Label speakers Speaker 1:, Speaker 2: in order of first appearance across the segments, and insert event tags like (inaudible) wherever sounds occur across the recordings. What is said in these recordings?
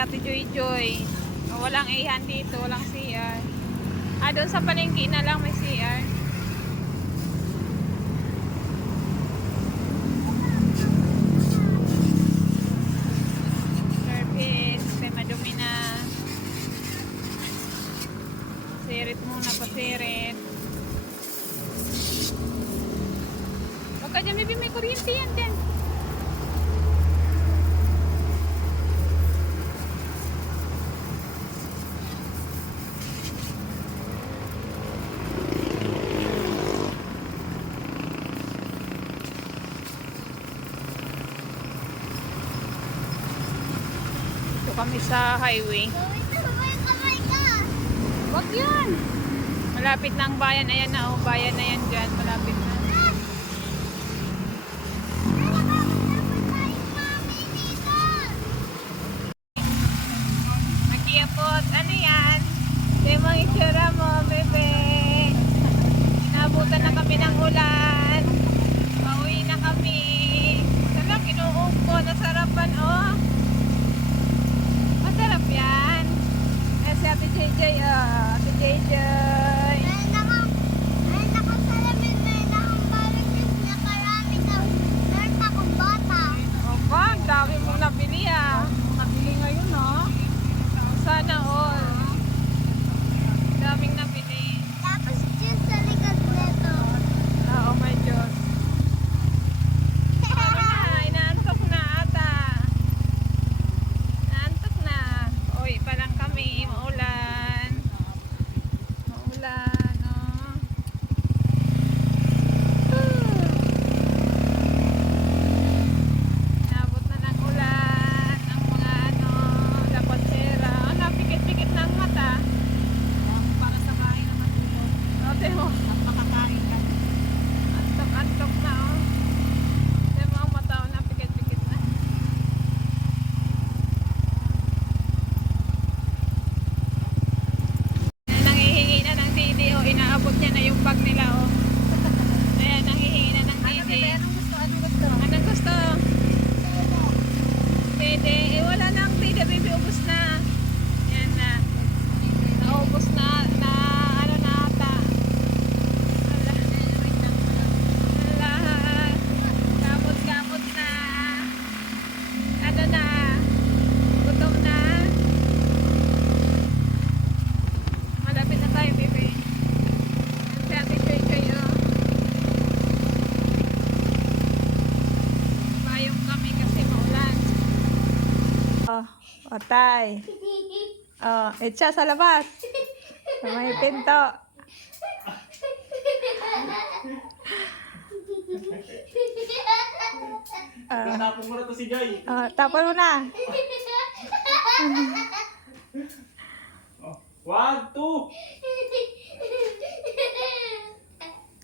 Speaker 1: Ate Joy Joy. Walang ihan dito, walang CR. Ah, doon sa palengke na lang may CR. Service, kay madumi na. Sirit muna, pasirit. Huwag ka dyan, may kuryente yan dyan. Kami sa highway. Wag yan. Malapit na ang bayan. Ayan na, oh. Bayan na yan dyan. Malapit na. Makiapot. Ano yan? Ito yung mga itsura mo, bebe. Inabutan na kami ng ulan. Pauwi na kami. Sana, kinuog ko. Nasarapan, oh. Masarap yan. Eh, si Ate JJ, oh. Ate JJ. Opa, ang dami mong nabili ah. Nabili ngayon ah. Sana all. Daming nabili. Oo, my Diyos. Ano na, inaantok na ata. Inaantok na. Uy, pa lang kami. Maulan. Maulan, oh. Inabot na ng ulan. Ang mga ano, lapatsera. Oh, napikit-pikit ng mata. Para sa bahay naman dito. Ate mo. Makakain ka. Antok-antok na, oh. Ate mo ang mata, oh, napikit-pikit na. Ayan, Nanghihingi na ng CD, oh. Inaabot niya na yung bag nila, oh. Ayan, nanghihingi na ng CD. Anong gusto? Anong gusto? Pwede. Eh, wala na ang tita, baby. Ubus na. Yan na. Naubos na. Na, ano na ata. Wala. Wala. Gamot-gamot na. Ano na. Gutom na. Malapit na tayo, baby. Yan si Ate Choy Choy, oh. Payong kami kasi maulan. Oh, otay. Oh, etsa sa labas. Sa may pinto. (laughs) Ah,
Speaker 2: Tapos mo na to si Joy.
Speaker 1: ah, tapon mo na. (laughs)
Speaker 2: Oh. One, two.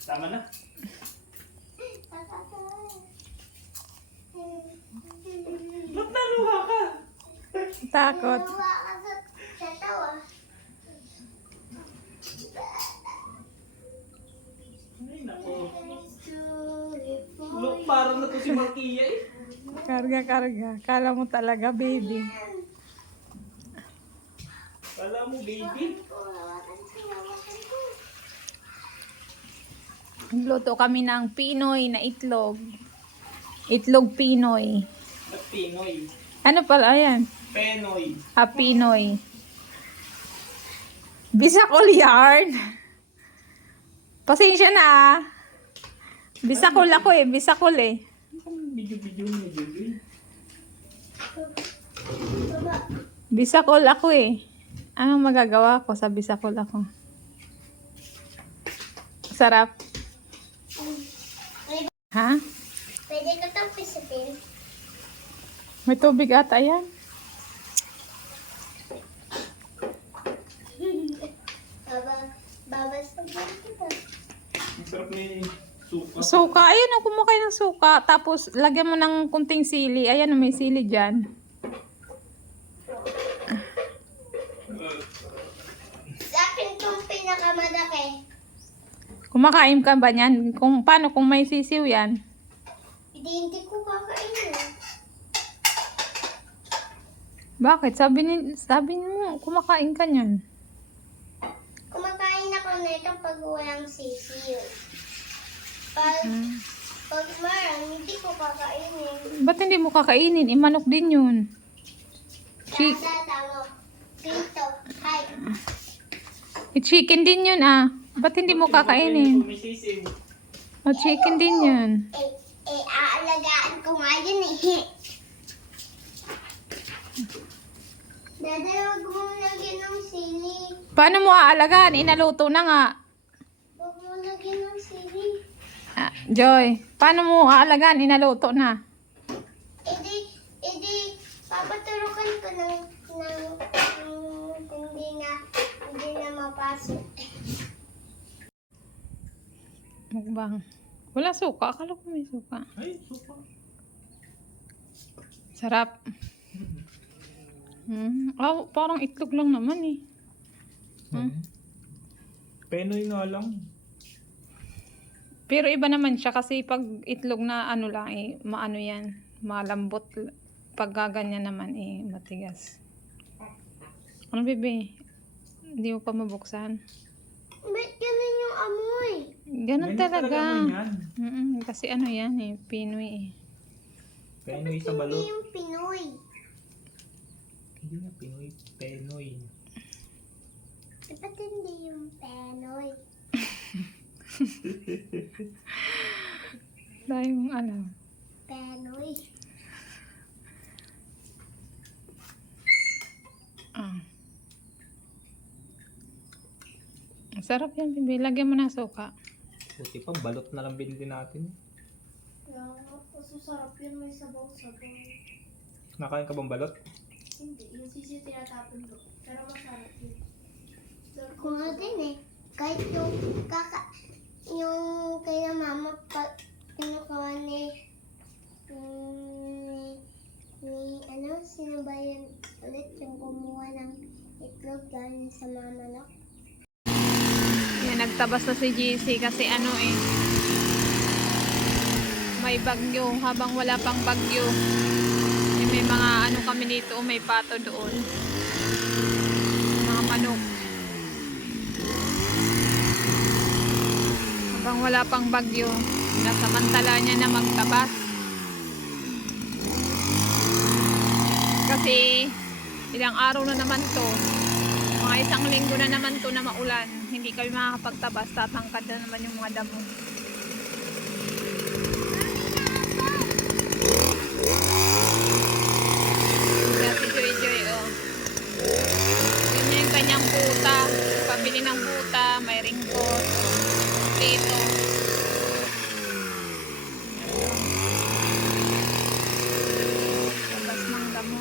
Speaker 2: Tama na. Ba't naluha ka?
Speaker 1: Takot.
Speaker 2: Ay, naku. Look, parang na to si Markia eh.
Speaker 1: Karga, karga. Kala mo talaga, baby.
Speaker 2: Kala mo, baby.
Speaker 1: Nagluto kami ng Pinoy na itlog. Itlog Pinoy.
Speaker 2: Ba't Pinoy?
Speaker 1: Ano pala yan?
Speaker 2: Penoy.
Speaker 1: Ah, Pinoy. Bisakol yarn. Pasensya na ah. Bisakol ako eh. Bisakol eh.
Speaker 2: Video-video mo.
Speaker 1: Bisakol ako eh. Anong magagawa ko sa Bisakol ako? Sarap. Ha?
Speaker 3: Pwede ko itong pisipin.
Speaker 1: May tubig ata yan.
Speaker 3: Baba, babasagin kita.
Speaker 2: Ang sarap ni suka.
Speaker 1: Ayun o, kumakain ng suka. Tapos, lagyan mo ng kunting sili. Ayan o, may sili dyan.
Speaker 3: Sa akin itong pinakamalaki.
Speaker 1: Kumakain ka ba niyan? Kung, paano kung may sisiw yan?
Speaker 3: Hindi, hindi ko kakainin.
Speaker 1: Bakit? Sabi ni sabi mo, kumakain ka niyan.
Speaker 3: Kumakain ako nito pag walang sisiyo. Pag,
Speaker 1: Hmm.
Speaker 3: pag marang, hindi ko kakainin.
Speaker 1: Ba't hindi mo kakainin? Imanok din yun. Chi-
Speaker 3: Dada mo. Dito. Hi.
Speaker 1: chicken din yun ah. Ba't hindi mo kakainin? O, chicken din yun.
Speaker 3: Eh, eh, aalagaan ko nga yun eh. Dada, huwag mo lagyan ng sili.
Speaker 1: Paano mo aalagaan? Inaluto na nga.
Speaker 3: Huwag mo lagyan.
Speaker 1: Ah, Joy, paano mo aalagaan? Inaluto na.
Speaker 3: Edi, edi, papaturukan ko ng, ng, ng hindi na, hindi na mapasok.
Speaker 1: Mukbang. Wala suka. Akala ko may suka.
Speaker 2: Ay, suka.
Speaker 1: Sarap. Hmm. Ah, parang itlog lang naman eh. Hmm?
Speaker 2: Penoy nga lang.
Speaker 1: Pero iba naman siya kasi pag itlog na ano lang eh, maano yan, malambot. Pag gaganyan naman eh, matigas. Ano bebe? Hindi mo pa mabuksan.
Speaker 3: Ba't ganun yung amoy?
Speaker 1: Ganun talaga.
Speaker 2: yan.
Speaker 1: Mm-mm, kasi ano yan eh, Pinoy eh.
Speaker 2: Penoy sa
Speaker 3: Hindi
Speaker 2: balot.
Speaker 3: yung Pinoy.
Speaker 2: Hindi na Pinoy. Penoy.
Speaker 3: Dapat hindi yung Pinoy. (laughs)
Speaker 1: Dahil mong alam.
Speaker 3: Pinoy.
Speaker 1: Ah. Ang Sarap yan, bebe. Lagyan mo na suka.
Speaker 2: Buti pa, balot na lang binili natin.
Speaker 3: Kaya kaso sarap yun, may sabaw-sabaw.
Speaker 2: Nakain ka bang balot?
Speaker 3: Hindi, yung sisi tinatapon ko. Pero masarap yun. Kung ano din eh. Kahit yung kaka... Yung kaya mama pa... Kinukuha ni... Ni... Ni... Ano? Sino ba yun ulit yung kumuha ng itlog galing sa mama no?
Speaker 1: Yan, nagtabas na si GC kasi ano eh. May bagyo. Habang wala pang bagyo. Eh, may mga ano kami dito. May pato doon. Mga manok. Habang wala pang bagyo. Nasamantala niya na magtabas. Kasi ilang araw na naman to. Mga isang linggo na naman to na maulan. Hindi kami makakapagtabas. Tatangkad na naman yung mga damo. Oh. Pabili ng buta, may ringkot, dito. Labas ng damo.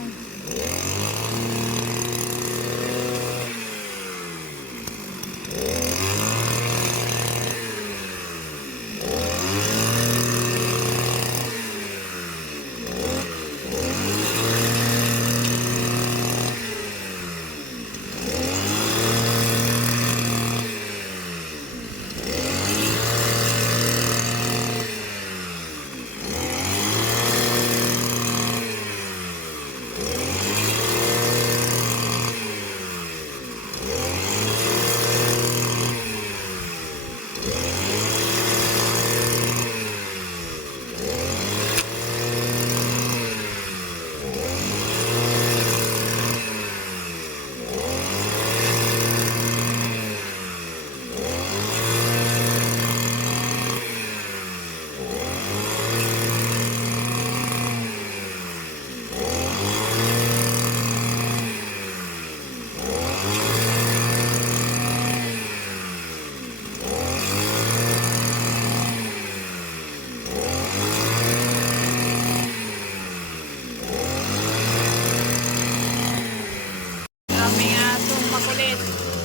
Speaker 1: Aming asong makulit.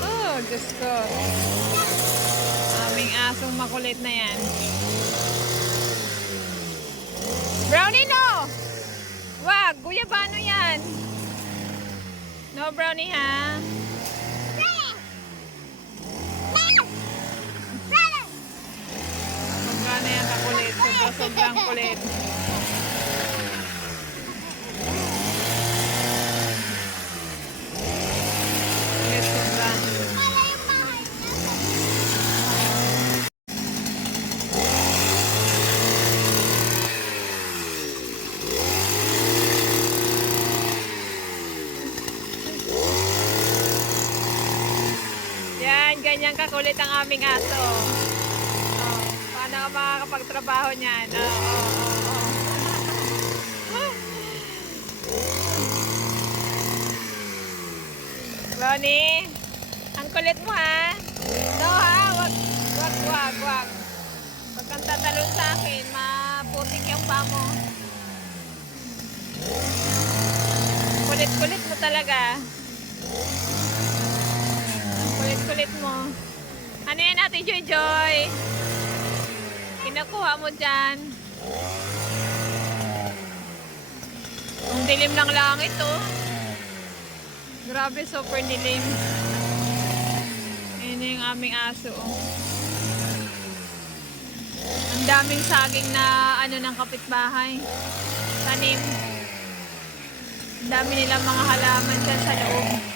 Speaker 1: Oh, Diyos ko. Aming makulit na yan. Brownie, no! Wag, guyabano yan. No, Brownie, ha? Sobrang na yan kakulit. Sobrang sobrang kulit. Ganyan kakulit ang aming aso. Oh, paano ka makakapagtrabaho niyan? Oo, oo, oo, oo. Ronnie, ang kulit mo ha. No ha, wag, wag, wag, wag. Huwag kang tatalon sa akin, maputik yung paa mo. Kulit-kulit mo talaga. Kulit-kulit mo. Ano yan natin, Joy Joy? Kinukuha mo dyan. Ang dilim ng langit, oh. Grabe, super dilim. Ayan yung aming aso, oh. Ang daming saging na ano ng kapitbahay. Tanim. Ang dami nilang mga halaman dyan sa loob.